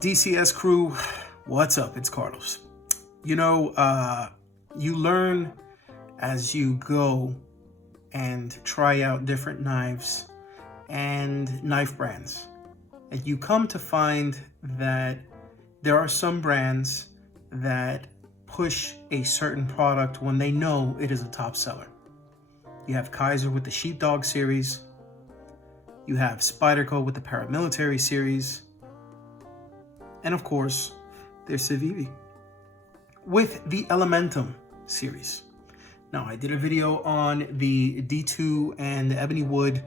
DCS crew, what's up? It's Carlos. You know, you learn as you go and try out different knives and knife brands. And you come to find that there are some brands that push a certain product when they know it is a top seller. You have Kaiser with the Sheepdog series. You have Spyderco with the Paramilitary series. And of course, there's Civivi with the Elementum series. Now, I did a video on the D2 and the Ebony Wood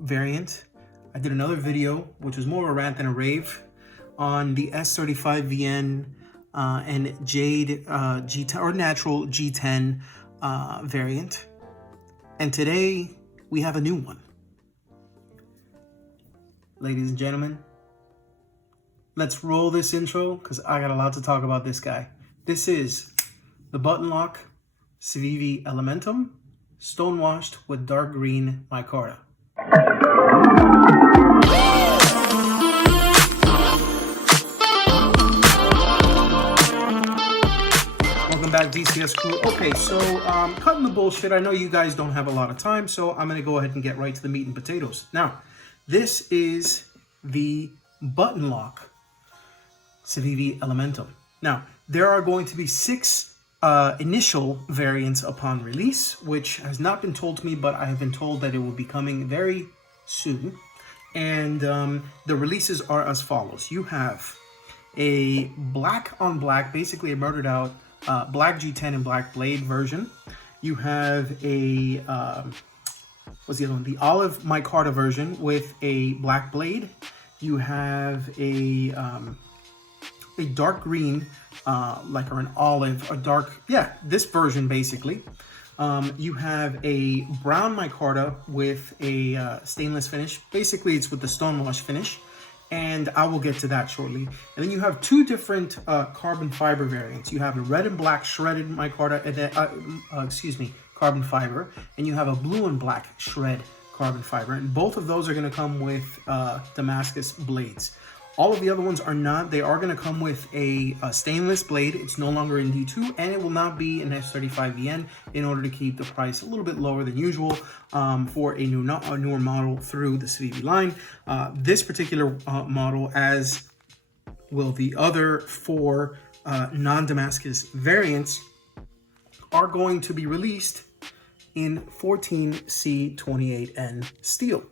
variant. I did another video, which was more of a rant than a rave, on the S35VN and Jade G10 or Natural G10 variant. And today we have a new one. Ladies and gentlemen, let's roll this intro because I got a lot to talk about this guy. This is the ButtonLock Civivi Elementum, stonewashed with dark green micarta. Welcome back, DCS crew. Okay, so cutting the bullshit. I know you guys don't have a lot of time, so I'm going to go ahead and get right to the meat and potatoes. Now, this is the ButtonLock Civivi Elementum. Now, there are going to be 6 initial variants upon release, which has not been told to me, but I have been told that it will be coming very soon. And the releases are as follows. You have a black on black, basically a murdered out black G10 and black blade version. You have a, what's the other one? The olive micarta version with a black blade. You have a dark green, like or an olive, a dark, this version basically. You have a brown micarta with a stainless finish. Basically, it's with the stonewash finish, and I will get to that shortly. And then you have 2 different carbon fiber variants. You have a red and black shredded micarta, and then, carbon fiber, and you have a blue and black shred carbon fiber, and both of those are going to come with Damascus blades. All of the other ones are not. They are going to come with a stainless blade. It's no longer in D2, and it will not be an S35VN in order to keep the price a little bit lower than usual for a newer model through the Civivi line. This particular model, as will the other 4 non-Damascus variants, are going to be released in 14C28N steel.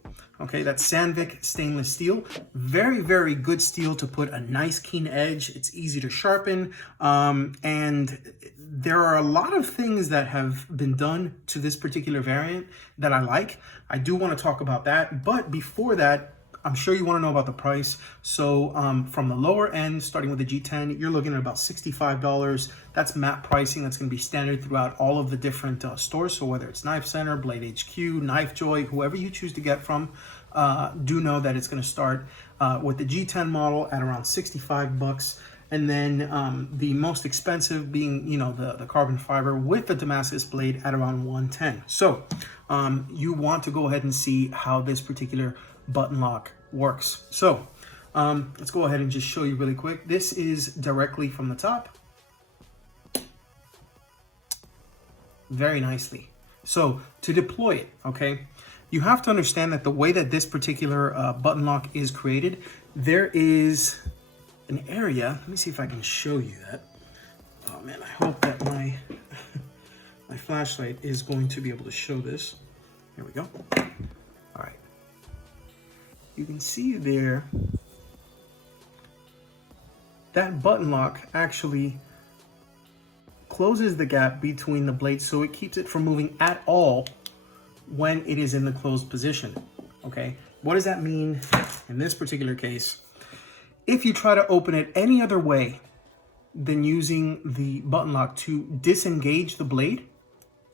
Okay, that's Sandvik stainless steel. Very, very good steel to put a nice keen edge. It's easy to sharpen. And there are a lot of things that have been done to this particular variant that I like. I do want to talk about that. But before that, I'm sure you want to know about the price. So from the lower end, starting with the G10, you're looking at about $65. That's MAP pricing. That's going to be standard throughout all of the different stores. So whether it's Knife Center, Blade HQ, Knife Joy, whoever you choose to get from, do know that it's going to start with the G10 model at around $65. And then the most expensive being, you know, the carbon fiber with the Damascus blade at around $110. So you want to go ahead and see how this particular ButtonLock works. So let's go ahead and just show you really quick. This is directly from the top. Very nicely. So to deploy it, okay, you have to understand that the way that this particular ButtonLock is created, there is an area. Let me see if I can show you that. Oh man, I hope that my my flashlight is going to be able to show this. Here we go. All right. You can see there that ButtonLock actually closes the gap between the blades, so it keeps it from moving at all when it is in the closed position. Okay, what does that mean in this particular case? If you try to open it any other way than using the ButtonLock to disengage the blade,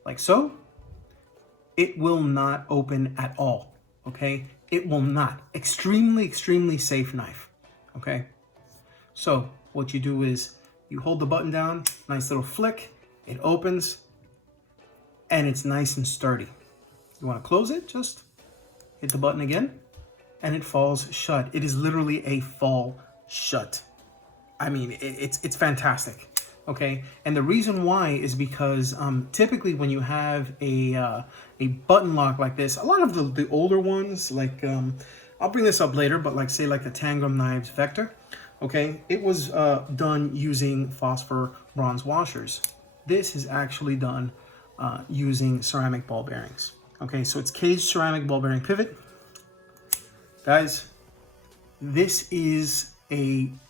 like so, it will not open at all. Okay, it will not. Extremely, extremely safe knife. Okay, so what you do is you hold the button down, nice little flick, it opens, and it's nice and sturdy. You want to close it, just hit the button again, and it falls shut. It is literally a fall shut. I mean, it's fantastic. Okay, and the reason why is because typically when you have a button lock like this, a lot of the older ones, like I'll bring this up later, but like say like the Tangram Knives Vector, okay, it was done using phosphor bronze washers. This is actually done using ceramic ball bearings. Okay, so it's caged ceramic ball bearing pivot. Guys, this is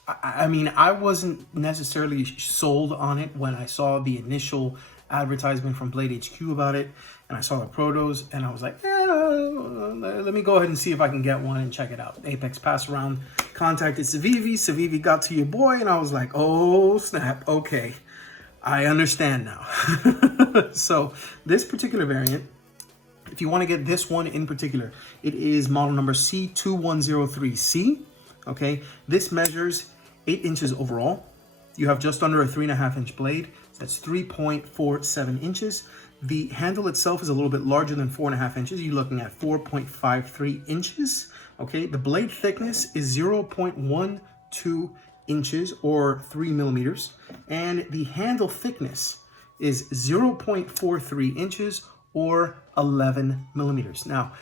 I mean, I wasn't necessarily sold on it when I saw the initial advertisement from Blade HQ about it, and I saw the protos, and I was like, let me go ahead and see if I can get one and check it out. Apex passed around, contacted Civivi. Civivi got to your boy, and I was like, oh snap, okay, I understand now. So this particular variant, if you want to get this one in particular, it is model number C2103C. Okay, this measures 8 inches overall. You have just under a 3.5 inch blade. That's 3.47 inches. The handle itself is a little bit larger than 4.5 inches. You're looking at 4.53 inches. Okay, the blade thickness is 0.12 inches or 3 millimeters. And the handle thickness is 0.43 inches or 11 millimeters. Now,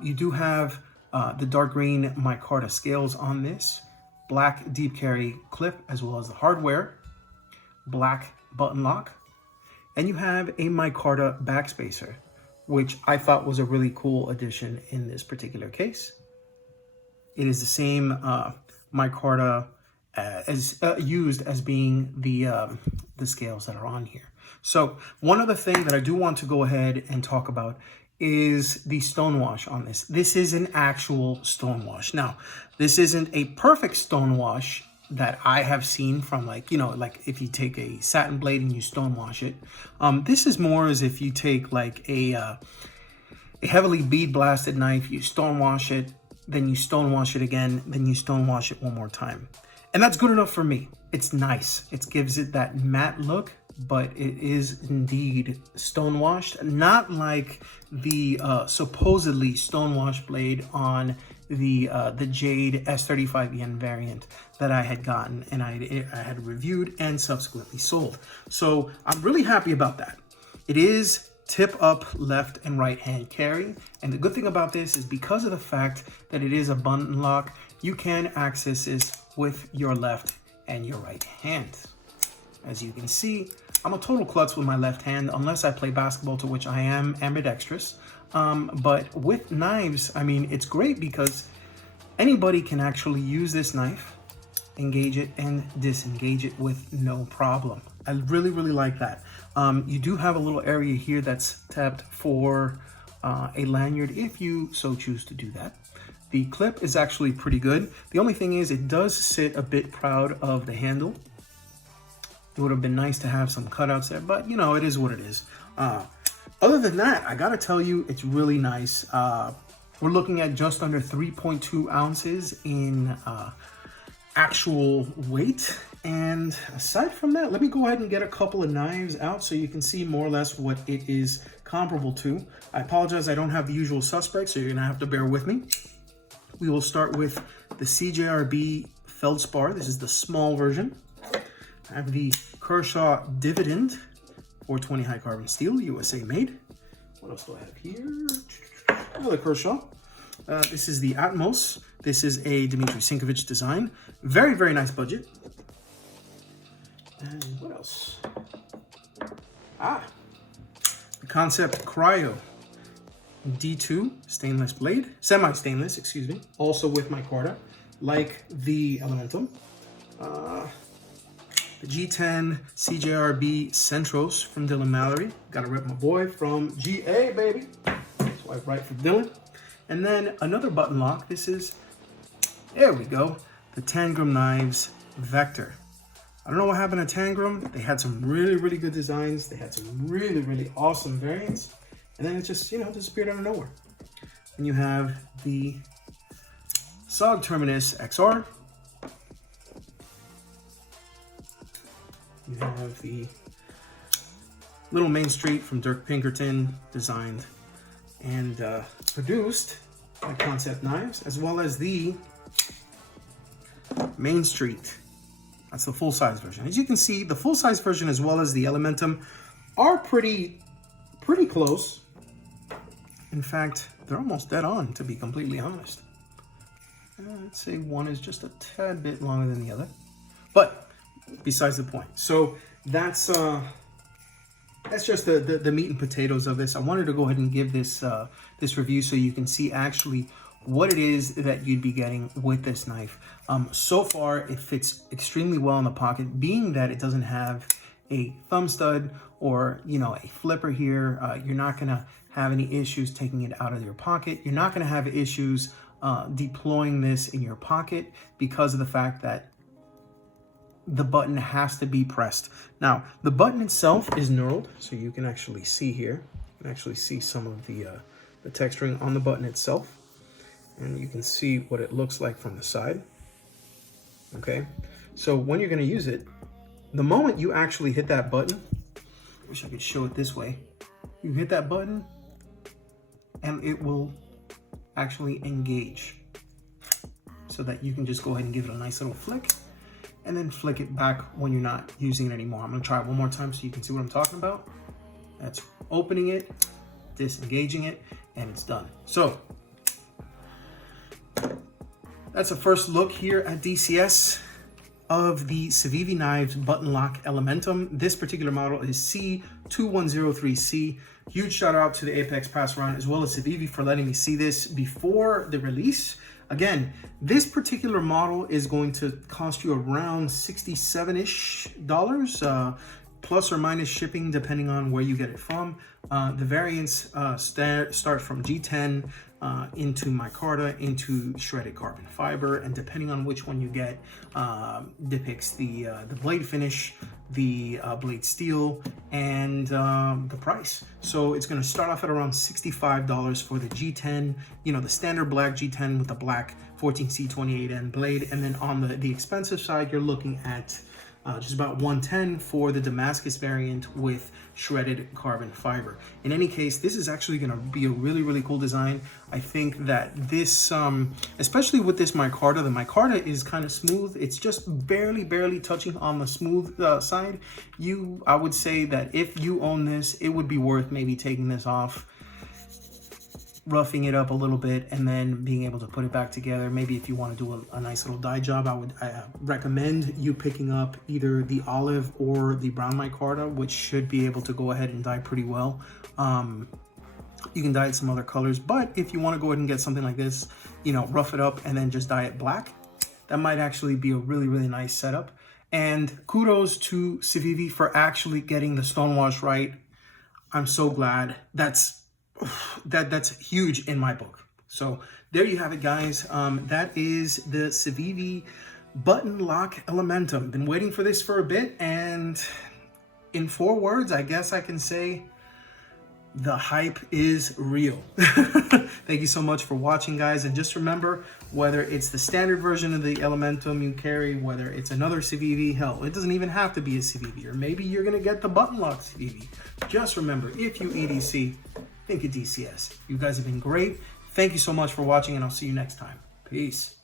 you do have the dark green micarta scales on this, black deep carry clip, as well as the hardware, black button lock, and you have a micarta backspacer, which I thought was a really cool addition in this particular case. It is the same micarta as used as being the scales that are on here. So one other thing that I do want to go ahead and talk about is the stonewash on this. This is an actual stonewash. Now, this isn't a perfect stonewash that I have seen from, like, you know, like if you take a satin blade and you stonewash it. This is more as if you take like a heavily bead blasted knife, you stonewash it, then you stonewash it again, then you stonewash it one more time. And that's good enough for me. It's nice. It gives it that matte look, but it is indeed stonewashed, not like the supposedly stonewashed blade on the Jade S35EN variant that I had gotten and I had reviewed and subsequently sold. So I'm really happy about that. It is tip up left and right hand carry, and the good thing about this is because of the fact that it is a button lock, you can access this with your left and your right hand. As you can see, I'm a total klutz with my left hand unless I play basketball, to which I am ambidextrous. But with knives, I mean, it's great because anybody can actually use this knife, engage it and disengage it with no problem. I really, really like that. You do have a little area here that's tapped for a lanyard if you so choose to do that. The clip is actually pretty good. The only thing is it does sit a bit proud of the handle. It would have been nice to have some cutouts there, but you know, it is what it is. Other than that, I gotta tell you, it's really nice. We're looking at just under 3.2 ounces in actual weight. And aside from that, let me go ahead and get a couple of knives out so you can see more or less what it is comparable to. I apologize, I don't have the usual suspects, so you're gonna have to bear with me. We will start with the CJRB Feldspar. This is the small version. I have the Kershaw Dividend 420 high carbon steel, USA made. What else do I have here? Another Kershaw. This is the Atmos. This is a Dmitry Sinkovich design. Very, very nice budget. And what else? The Concept Cryo D2 stainless blade, semi-stainless, excuse me, also with micarta, like the Elementum. The G10 CJRB Centros from Dylan Mallory. Gotta rep my boy from GA, baby. Swipe right for Dylan. And then another button lock. This is, there we go, the Tangram Knives Vector. I don't know what happened to Tangram. They had some really, really good designs. They had some really, really awesome variants. And then it just, you know, disappeared out of nowhere. And you have the SOG Terminus XR. You have the Little Main Street from Dirk Pinkerton, designed and produced by Concept Knives, as well as the Main Street. That's the full-size version. As you can see, the full-size version as well as the Elementum are pretty close. In fact, they're almost dead on, to be completely honest. I'd say one is just a tad bit longer than the other. But besides the point. So that's just the meat and potatoes of this. I wanted to go ahead and give this this review so you can see actually what it is that you'd be getting with this knife. So far, it fits extremely well in the pocket, being that it doesn't have a thumb stud or, you know, a flipper here. You're not gonna have any issues taking it out of your pocket. You're not gonna have issues deploying this in your pocket because of the fact that the button has to be pressed. Now, the button itself is knurled, so you can actually see here. You can actually see some of the texturing on the button itself. And you can see what it looks like from the side. Okay, so when you're gonna use it, the moment you actually hit that button, I wish I could show it this way. You hit that button and it will actually engage so that you can just go ahead and give it a nice little flick and then flick it back when you're not using it anymore. I'm gonna try it one more time so you can see what I'm talking about. That's opening it, disengaging it, and it's done. So that's a first look here at DCS of the Civivi Knives ButtonLock Elementum. This particular model is C2103C. Huge shout out to the Apex Pass Run as well as Civivi for letting me see this before the release. Again, this particular model is going to cost you around $67-ish, plus or minus shipping depending on where you get it from. The variants start from G10 into micarta, into shredded carbon fiber, and depending on which one you get, depicts the blade finish, the blade steel, and the price. So it's going to start off at around $65 for the G10, you know, the standard black G10 with the black 14C28N blade, and then on the expensive side, you're looking at just about $110 for the Damascus variant with shredded carbon fiber. In any case, this is actually going to be a really cool design. I think that this, especially with this micarta, the micarta is kind of smooth. It's just barely touching on the smooth side. I would say that if you own this, it would be worth maybe taking this off, roughing it up a little bit, and then being able to put it back together. Maybe if you want to do a nice little dye job, I recommend you picking up either the olive or the brown micarta, which should be able to go ahead and dye pretty well. You can dye it some other colors, but if you want to go ahead and get something like this, you know, rough it up and then just dye it black, that might actually be a really nice setup. And kudos to Civivi for actually getting the stonewash right. I'm so glad. That's huge in my book. So there you have it, guys. That is the Civivi ButtonLock Elementum. Been waiting for this for a bit, and in 4 words, I guess I can say the hype is real. Thank you so much for watching, guys. And just remember, whether it's the standard version of the Elementum you carry, whether it's another Civivi, hell, it doesn't even have to be a Civivi, or maybe you're gonna get the ButtonLock Civivi. Just remember, if you EDC, think of DCS. You guys have been great. Thank you so much for watching, and I'll see you next time. Peace.